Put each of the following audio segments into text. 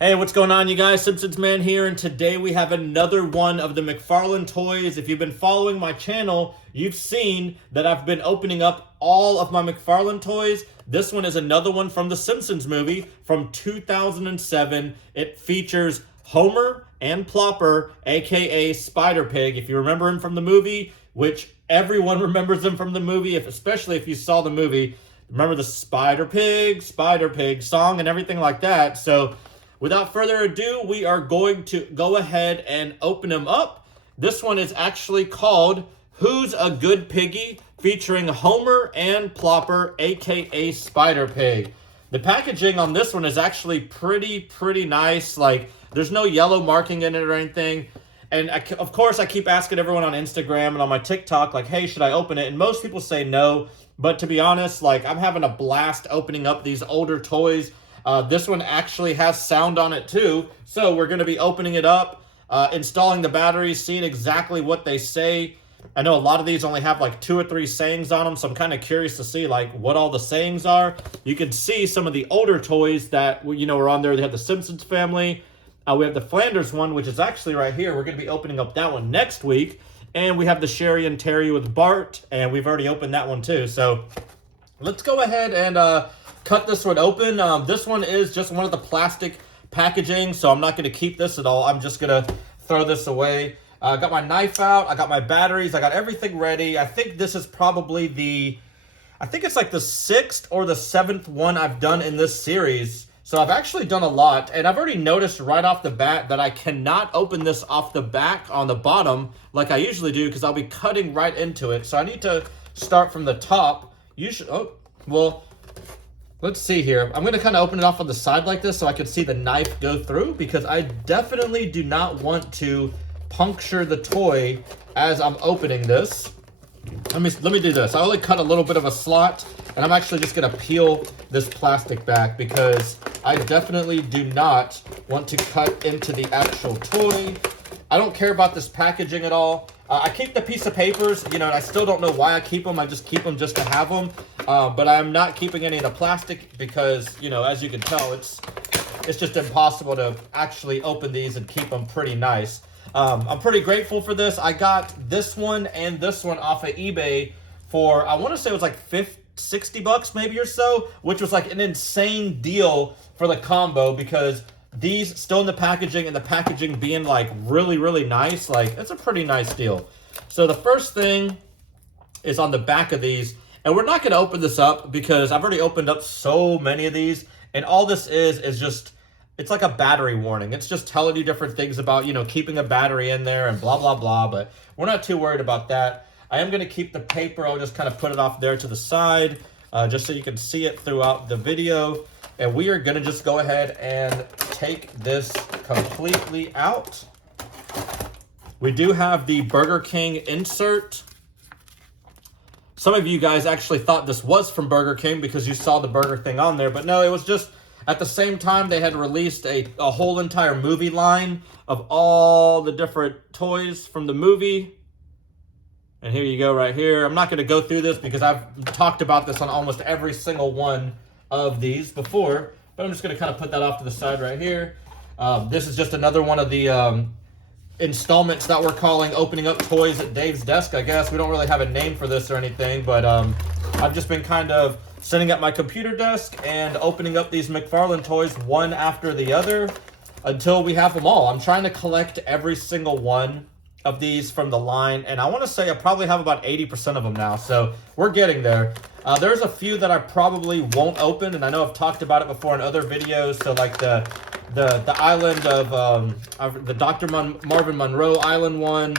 Hey, what's going on, you guys? Simpsons Man here, and today we have another one of the McFarlane toys. If you've been following my channel, you've seen that I've been opening up all of my McFarlane toys. This one is another one from the Simpsons movie from 2007. It features Homer and Plopper, aka Spider Pig. If you remember him from the movie, which everyone remembers him from the movie, especially if you saw the movie. Remember the Spider Pig song and everything like that. So without further ado, we are going to go ahead and open them up. This one is actually called Who's a Good Piggy? Featuring Homer and Plopper, aka Spider Pig. The packaging on this one is actually pretty nice. Like, there's no yellow marking in it or anything. And of course, I keep asking everyone on Instagram and on my TikTok, like, hey, should I open it? And most people say no. But to be honest, like, I'm having a blast opening up these older toys. This one actually has sound on it too. So we're going to be opening it up, installing the batteries, seeing exactly what they say. I know a lot of these only have like 2 or 3 sayings on them, so I'm kind of curious to see like what all the sayings are. You can see some of the older toys that, you know, are on there. They have the Simpsons family. We have the Flanders one, which is actually right here. We're going to be opening up that one next week. And we have the Sherry and Terry with Bart, and we've already opened that one too. So let's go ahead and cut this one open. This one is just one of the plastic packaging, so I'm not going to keep this at all. I'm just going to throw this away. I got my knife out. I got my batteries. I got everything ready. I think this is probably I think it's like the 6th or the 7th one I've done in this series. So I've actually done a lot, and I've already noticed right off the bat that I cannot open this off the back on the bottom like I usually do, because I'll be cutting right into it. So I need to start from the top. Let's see here. I'm going to kind of open it off on the side like this so I can see the knife go through, because I definitely do not want to puncture the toy as I'm opening this. Let me do this. I only cut a little bit of a slot, and I'm actually just going to peel this plastic back because I definitely do not want to cut into the actual toy. I don't care about this packaging at all. I keep the piece of papers, you know, and I still don't know why I keep them. I just keep them just to have them. But I'm not keeping any of the plastic because, you know, as you can tell, it's just impossible to actually open these and keep them pretty nice. I'm pretty grateful for this. I got this one and this one off of eBay for, I want to say it was like 60 bucks maybe or so, which was like an insane deal for the combo, because these still in the packaging and the packaging being like really nice, like it's a pretty nice deal. So the first thing is on the back of these, and we're not going to open this up because I've already opened up so many of these, and all this is just, it's like a battery warning. It's just telling you different things about, you know, keeping a battery in there and blah, blah, blah. But we're not too worried about that. I am going to keep the paper. I'll just kind of put it off there to the side, just so you can see it throughout the video. And we are going to just go ahead and take this completely out. We do have the Burger King insert. Some of you guys actually thought this was from Burger King because you saw the burger thing on there. But no, it was just, at the same time, they had released a whole entire movie line of all the different toys from the movie. And here you go right here. I'm not going to go through this because I've talked about this on almost every single one of these before. But I'm just going to kind of put that off to the side right here. This is just another one of the installments that we're calling opening up toys at Dave's desk, I guess. We don't really have a name for this or anything, but I've just been kind of sitting at my computer desk and opening up these McFarlane toys one after the other until we have them all. I'm trying to collect every single one of these from the line, and I want to say I probably have about 80% of them now, so we're getting there. There's a few that I probably won't open, and I know I've talked about it before in other videos, so like the island of the Dr. Marvin Monroe Island one,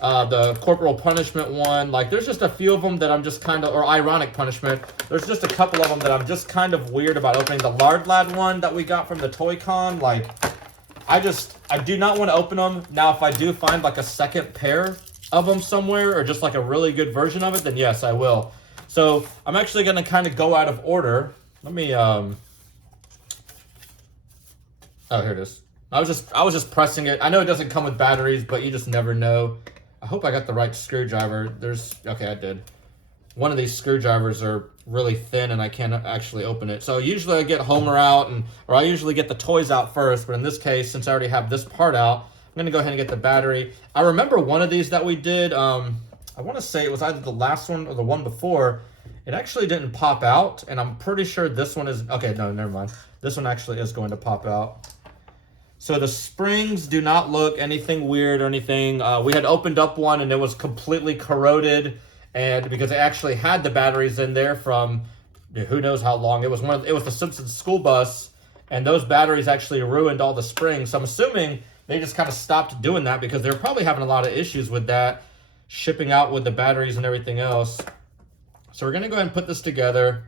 the Corporal Punishment one. Like, there's just a few of them that I'm just kind of, or Ironic Punishment. There's just a couple of them that I'm just kind of weird about opening. The Lard Lad one that we got from the Toy Con, like, I do not want to open them. Now, if I do find like a second pair of them somewhere, or just like a really good version of it, then yes, I will. So I'm actually going to kind of go out of order. Let me, oh, here it is. I was just pressing it. I know it doesn't come with batteries, but you just never know. I hope I got the right screwdriver. Okay, I did. one of these screwdrivers are really thin and I can't actually open it. So usually I get Homer out, or I usually get the toys out first, but in this case, since I already have this part out, I'm gonna go ahead and get the battery. I remember one of these that we did, I wanna say it was either the last one or the one before. It actually didn't pop out, and I'm pretty sure this one is, okay, no, never mind. This one actually is going to pop out. So the springs do not look anything weird or anything. We had opened up one and it was completely corroded, and because it actually had the batteries in there from who knows how long. It was the Simpsons school bus, and those batteries actually ruined all the springs. So I'm assuming they just kind of stopped doing that because they were probably having a lot of issues with that, shipping out with the batteries and everything else. So we're gonna go ahead and put this together.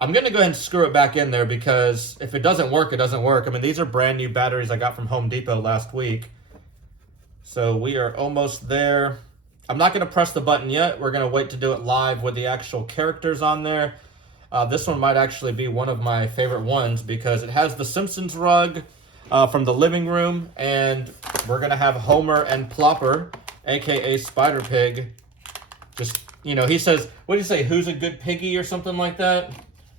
I'm gonna go ahead and screw it back in there because if it doesn't work, it doesn't work. I mean, these are brand new batteries I got from Home Depot last week. So we are almost there. I'm not gonna press the button yet. We're gonna wait to do it live with the actual characters on there. This one might actually be one of my favorite ones because it has the Simpsons rug from the living room, and we're gonna have Homer and Plopper, aka Spider Pig. Just, you know, he says, what do you say, who's a good piggy or something like that?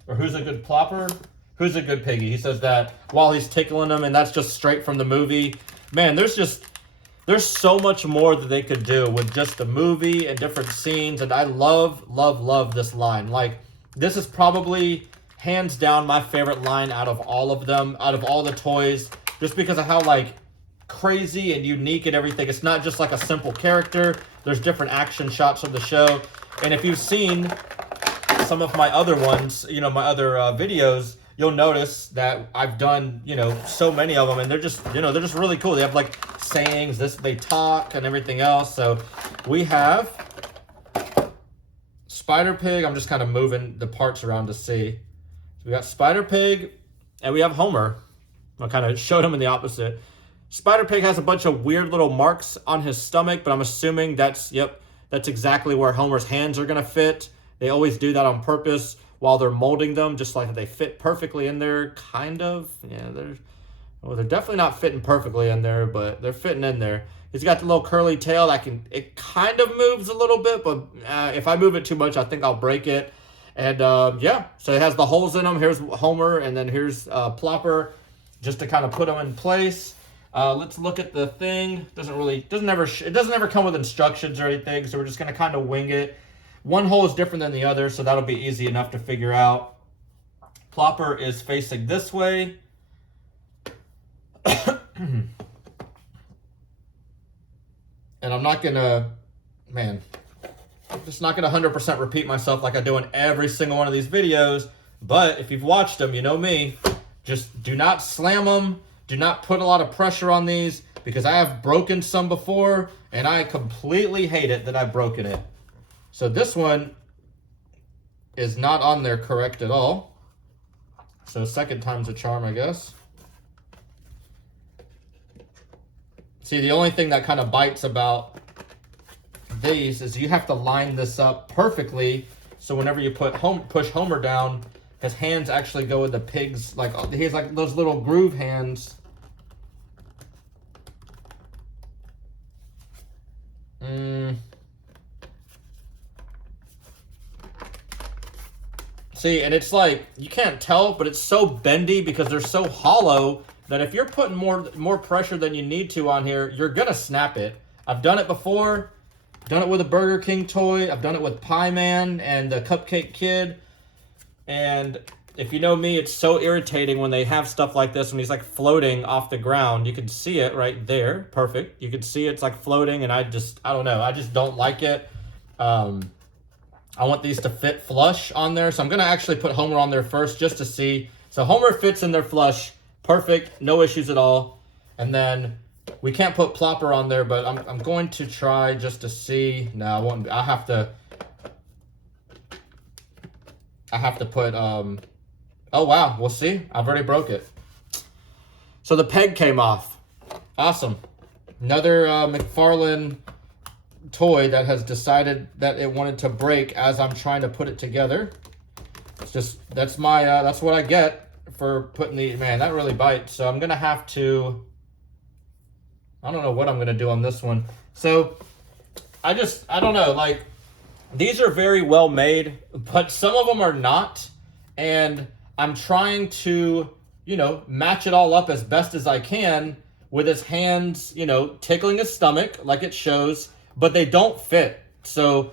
Or who's a good Plopper? Who's a good piggy? He says that while he's tickling him, and that's just straight from the movie. Man, there's so much more that they could do with just the movie and different scenes, and I love this line. Like, this is probably hands down my favorite line out of all of them, out of all the toys, just because of how like crazy and unique and everything. It's not just like a simple character. There's different action shots of the show, and if you've seen some of my other ones, you know, my other videos, you'll notice that I've done, you know, so many of them, and they're just, you know, they're just really cool. They have like sayings, they talk and everything else. So we have Spider Pig. I'm just kind of moving the parts around to see. So we got Spider Pig and we have Homer. I kind of showed him in the opposite. Spider Pig has a bunch of weird little marks on his stomach, but I'm assuming that's exactly where Homer's hands are gonna fit. They always do that on purpose while they're molding them, just like they fit perfectly in there, kind of. Yeah, they're definitely not fitting perfectly in there, but they're fitting in there. He's got the little curly tail it kind of moves a little bit, but if I move it too much, I think I'll break it. And yeah, so it has the holes in them. Here's Homer, and then here's Plopper, just to kind of put them in place. Let's look at the thing. It doesn't ever come with instructions or anything, so we're just gonna kind of wing it. One hole is different than the other, so that'll be easy enough to figure out. Plopper is facing this way. And I'm not gonna, I'm just not gonna 100% repeat myself like I do in every single one of these videos, but if you've watched them, you know me. Just do not slam them. Do not put a lot of pressure on these, because I have broken some before, and I completely hate it that I've broken it. So this one is not on there correct at all. So second time's a charm, I guess. See, the only thing that kind of bites about these is you have to line this up perfectly. So whenever you push Homer down, his hands actually go with the pig's, like, he has like those little groove hands. See, and it's like, you can't tell, but it's so bendy because they're so hollow that if you're putting more pressure than you need to on here, you're gonna snap it. I've done it before. Done it with a Burger King toy. I've done it with Pie Man and the Cupcake Kid. And if you know me, it's so irritating when they have stuff like this, when he's like floating off the ground. You can see it right there. Perfect. You can see it's like floating, and I don't know. I just don't like it. I want these to fit flush on there. So I'm going to actually put Homer on there first just to see. So Homer fits in there flush. Perfect. No issues at all. And then we can't put Plopper on there, but I'm going to try just to see. No, I won't. I have to put, oh wow, we'll see. I've already broke it. So the peg came off. Awesome. Another McFarlane toy that has decided that it wanted to break as I'm trying to put it together. It's just, that's what I get for putting that really bites. So I'm gonna have to, I don't know what I'm gonna do on this one. So I don't know, like, These are very well made, but some of them are not. And I'm trying to, you know, match it all up as best as I can with his hands, you know, tickling his stomach like it shows, but they don't fit. So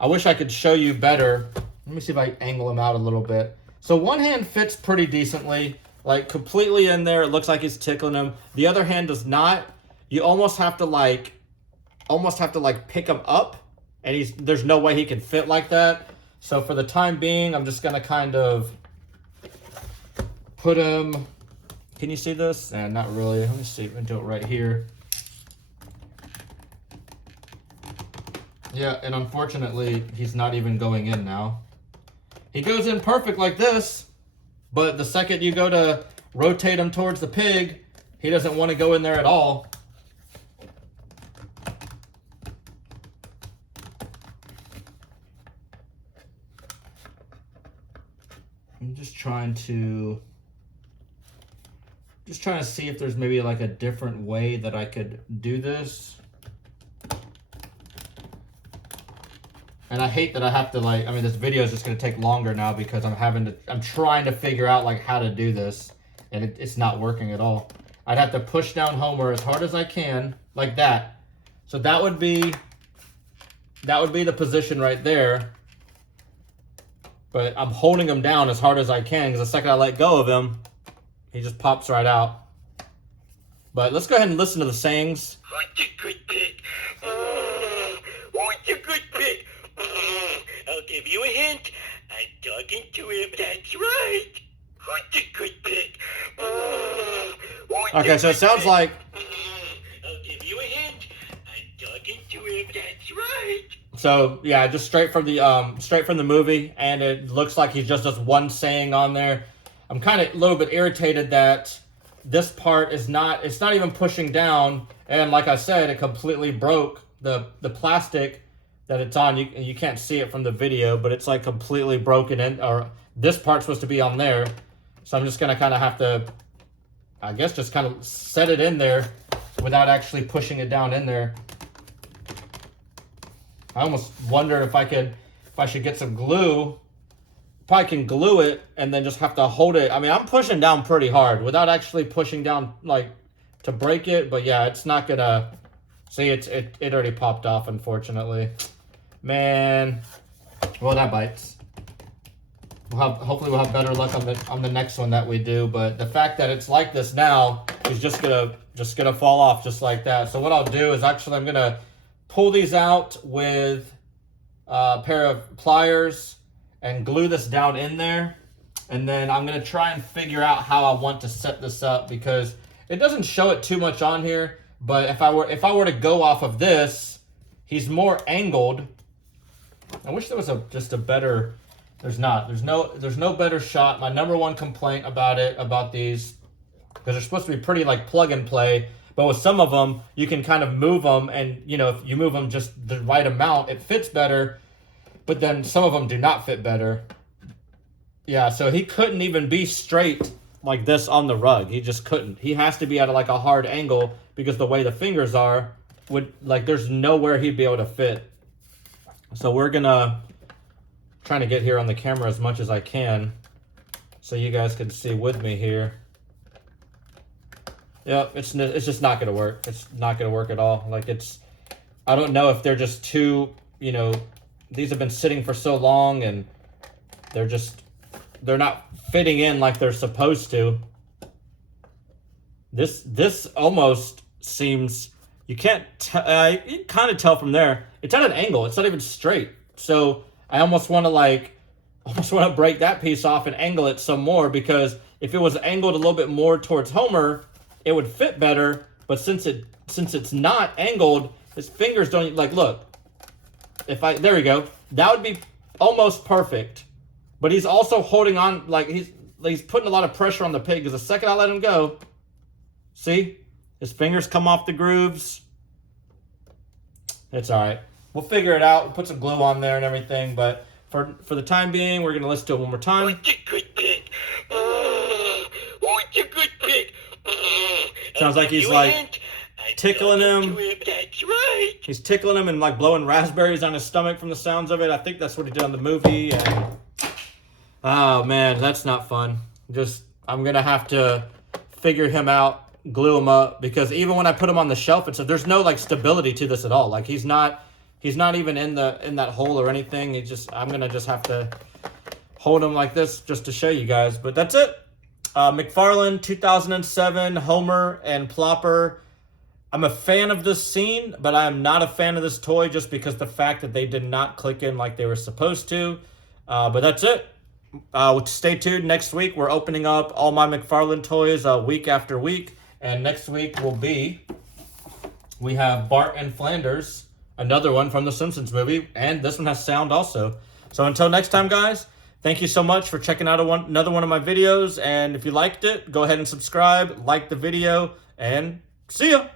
I wish I could show you better. Let me see if I angle him out a little bit. So one hand fits pretty decently, like completely in there. It looks like he's tickling him. The other hand does not. You almost have to like pick him up, and there's no way he can fit like that. So for the time being, I'm just gonna kind of put him. Can you see this? Not really. Let me see. I'm gonna do it right here. Yeah, and unfortunately, he's not even going in now. He goes in perfect like this, but the second you go to rotate him towards the pig, he doesn't want to go in there at all. I'm just trying to see if there's maybe like a different way that I could do this. And I hate that I have to like, I mean, this video is just going to take longer now because I'm trying to figure out like how to do this, and it's not working at all. I'd have to push down Homer as hard as I can, like that. So that would be the position right there. But I'm holding him down as hard as I can because the second I let go of him, he just pops right out. But let's go ahead and listen to the sayings. Who's a good pig? Who's a good pig? I'll give you a hint. I'm talking to him. That's right. Who's a good pig? Okay, so it sounds like. I'll give you a hint. I'm talking to him. That's right. So yeah, just straight from the movie, and it looks like he's just one saying on there. I'm kind of a little bit irritated that this part is not. It's not even pushing down, and like I said, it completely broke the plastic that it's on. You can't see it from the video, but it's like completely broken in, or this part's supposed to be on there. So I'm just gonna kind of have to, I guess, just kind of set it in there without actually pushing it down in there. I almost wondered if I should get some glue. Probably can glue it and then just have to hold it. I mean, I'm pushing down pretty hard without actually pushing down like to break it. But yeah, it's not gonna. See, it already popped off, unfortunately. Man, well, that bites. Hopefully we'll have better luck on the next one that we do. But the fact that it's like this now is just gonna fall off just like that. So what I'll do is actually I'm gonna pull these out with a pair of pliers and glue this down in there, and then I'm gonna try and figure out how I want to set this up because it doesn't show it too much on here. But if I were to go off of this, he's more angled. I wish there was just a better. There's not. There's no better shot. My number one complaint about these, because they're supposed to be pretty like plug and play. But with some of them, you can kind of move them, and you know, if you move them just the right amount, it fits better. But then some of them do not fit better. Yeah, so he couldn't even be straight like this on the rug. He just couldn't. He has to be at like a hard angle because the way the fingers are, there's nowhere he'd be able to fit. So we're gonna trying to get here on the camera as much as I can so you guys can see with me here. Yeah, it's just not gonna work. It's not gonna work at all. Like I don't know if they're just too, you know, these have been sitting for so long and they're not fitting in like they're supposed to. This almost seems, you can't you can kind of tell from there. It's at an angle. It's not even straight. So I almost want to break that piece off and angle it some more, because if it was angled a little bit more towards Homer, it would fit better. But since it's not angled, his fingers don't, like, look. There we go. That would be almost perfect. But he's also holding on, like he's putting a lot of pressure on the pig, because the second I let him go, see? His fingers come off the grooves. It's all right. We'll figure it out. We'll put some glue on there and everything. But for the time being, we're going to listen to it one more time. Who's a good pig? Who's a good pig? Sounds like he's like tickling him. That's right. He's tickling him and like blowing raspberries on his stomach from the sounds of it. I think that's what he did on the movie. And oh man, that's not fun. I'm gonna have to figure him out, glue him up, because even when I put him on the shelf, there's no like stability to this at all. Like he's not even in that hole or anything. I'm gonna just have to hold him like this just to show you guys. But that's it. McFarlane 2007 Homer and Plopper. I'm a fan of this scene, but I am not a fan of this toy just because the fact that they did not click in like they were supposed to. But that's it. Stay tuned. Next week, we're opening up all my McFarlane toys week after week. And next week we have Bart and Flanders, another one from the Simpsons movie. And this one has sound also. So until next time, guys, thank you so much for checking out another one of my videos. And if you liked it, go ahead and subscribe, like the video, and see ya.